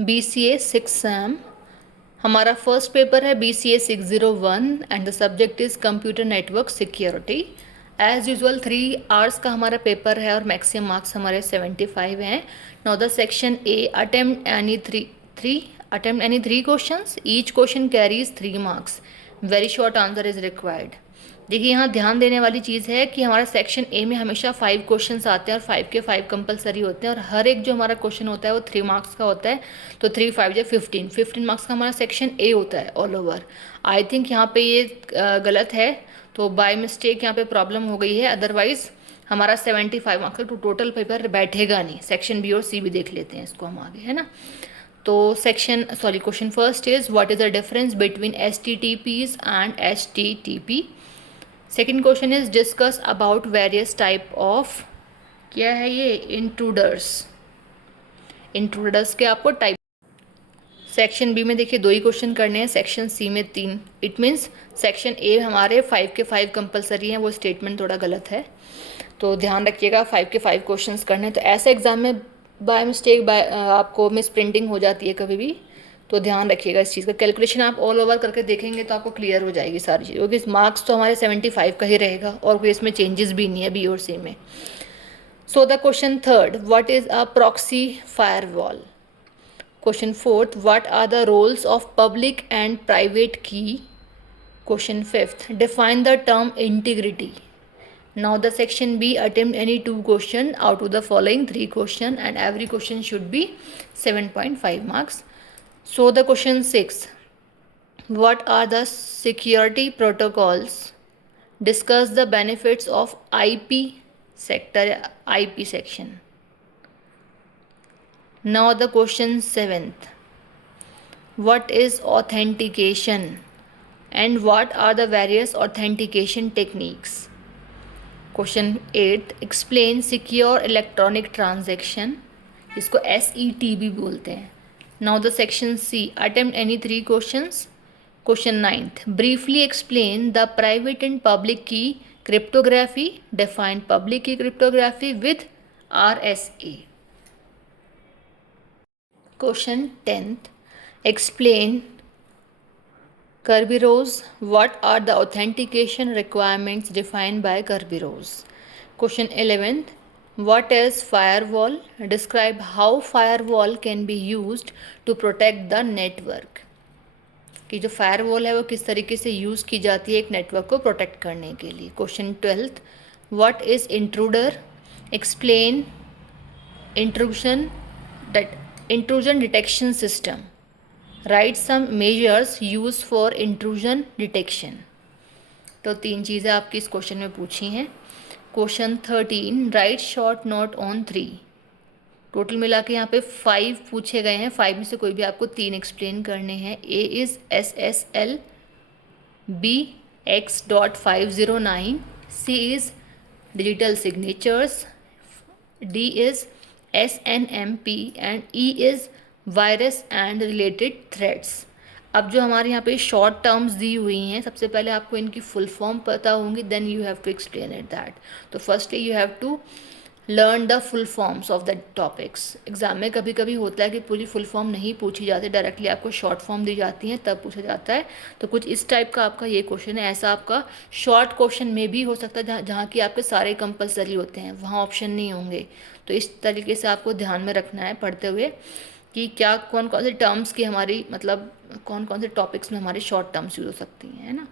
BCA 6 SAM। हमारा first paper है BCA 601 and the subject is computer network security. As usual 3 hours का हमारा paper है और मैक्सिमम मार्क्स हमारे 75 हैं। Now the section A, attempt any three questions, each question carries 3 marks, very short answer is required. देखिए यहाँ ध्यान देने वाली चीज़ है कि हमारा सेक्शन ए में हमेशा 5 क्वेश्चंस आते हैं और 5 के 5 कंपलसरी होते हैं और हर एक जो हमारा क्वेश्चन होता है वो 3 मार्क्स का होता है। तो 3 5 जो 15 मार्क्स का हमारा सेक्शन ए होता है ऑल ओवर। आई थिंक यहाँ पे ये गलत है, तो बाय मिस्टेक यहाँ पे प्रॉब्लम हो गई है, अदरवाइज हमारा 75 मार्क्स का टोटल पेपर बैठेगा नहीं। सेक्शन बी और सी भी देख लेते हैं इसको हम आगे, है ना। तो question first is what is the difference between STTPs and HTTP। Second question is discuss about various type of, क्या है ये, इंट्रूडर्स के आपको टाइप। सेक्शन बी में देखिए 2 ही क्वेश्चन करने हैं, सेक्शन सी में 3। इट मीन्स सेक्शन ए हमारे 5 के 5 कंपलसरी हैं, वो स्टेटमेंट थोड़ा गलत है, तो ध्यान रखिएगा 5 के 5 क्वेश्चंस करने हैं। तो ऐसे एग्जाम में बाय मिस्टेक आपको मिस प्रिंटिंग हो जाती है कभी भी, तो ध्यान रखिएगा इस चीज़ का। कैलकुलेशन आप ऑल ओवर करके देखेंगे तो आपको क्लियर हो जाएगी सारी चीज़, क्योंकि मार्क्स तो हमारे 75 का ही रहेगा और कोई इसमें चेंजेस भी नहीं है बी और सी में। So the question third, what is a proxy firewall. Question fourth, what are the roles of public and private key. Question fifth, define the term integrity. Now the section B, attempt any 2 question out of the following 3 question and every question should be 7.5 marks. So the question 6, what are the security protocols? Discuss the benefits of IP sector, IP section. Now the question 7th, what is authentication and what are the various authentication techniques? Question 8, explain secure electronic transaction, इसको SET भी बोलते हैं। Now the section C, attempt any 3 questions. Question 9th, briefly explain the private and public key cryptography, define public key cryptography with RSA। Question 10th, explain Kerberos, what are the authentication requirements defined by Kerberos? Question 11th, what is firewall? Describe how firewall can be used to protect the network. कि जो firewall है वो किस तरीके से use की जाती है एक नेटवर्क को प्रोटेक्ट करने के लिए। Question 12th, what is intruder? Explain intrusion detection system. Write some measures used for intrusion detection. तो 3 चीज़ें आपकी इस क्वेश्चन में पूछी हैं। Question 13, right short note on 3। Total मिला के यहाँ पे 5 पूछे गए हैं, 5 में से कोई भी आपको 3 एक्सप्लेन करने हैं। A is SSL, B X.509, C is digital signatures, D is SNMP and E is virus and related threads. अब जो हमारे यहाँ पे शॉर्ट टर्म्स दी हुई हैं, सबसे पहले आपको इनकी फुल फॉर्म पता होंगी, then you have to explain it that. तो firstly you have to learn the full forms of the topics. Exam में कभी कभी होता है कि पूरी फुल फॉर्म नहीं पूछी जाती, डायरेक्टली आपको शॉर्ट फॉर्म दी जाती हैं तब पूछा जाता है। तो कुछ इस टाइप का आपका ये क्वेश्चन है। ऐसा आपका शॉर्ट क्वेश्चन में भी हो सकता है जहाँ की आपके सारे कंपलसरी होते हैं, वहाँ ऑप्शन नहीं होंगे। तो इस तरीके से आपको ध्यान में रखना है पढ़ते हुए कि क्या कौन कौन से टर्म्स की हमारी, मतलब कौन कौन से टॉपिक्स में हमारी शॉर्ट टर्म्स यूज़ हो सकती हैं, है ना।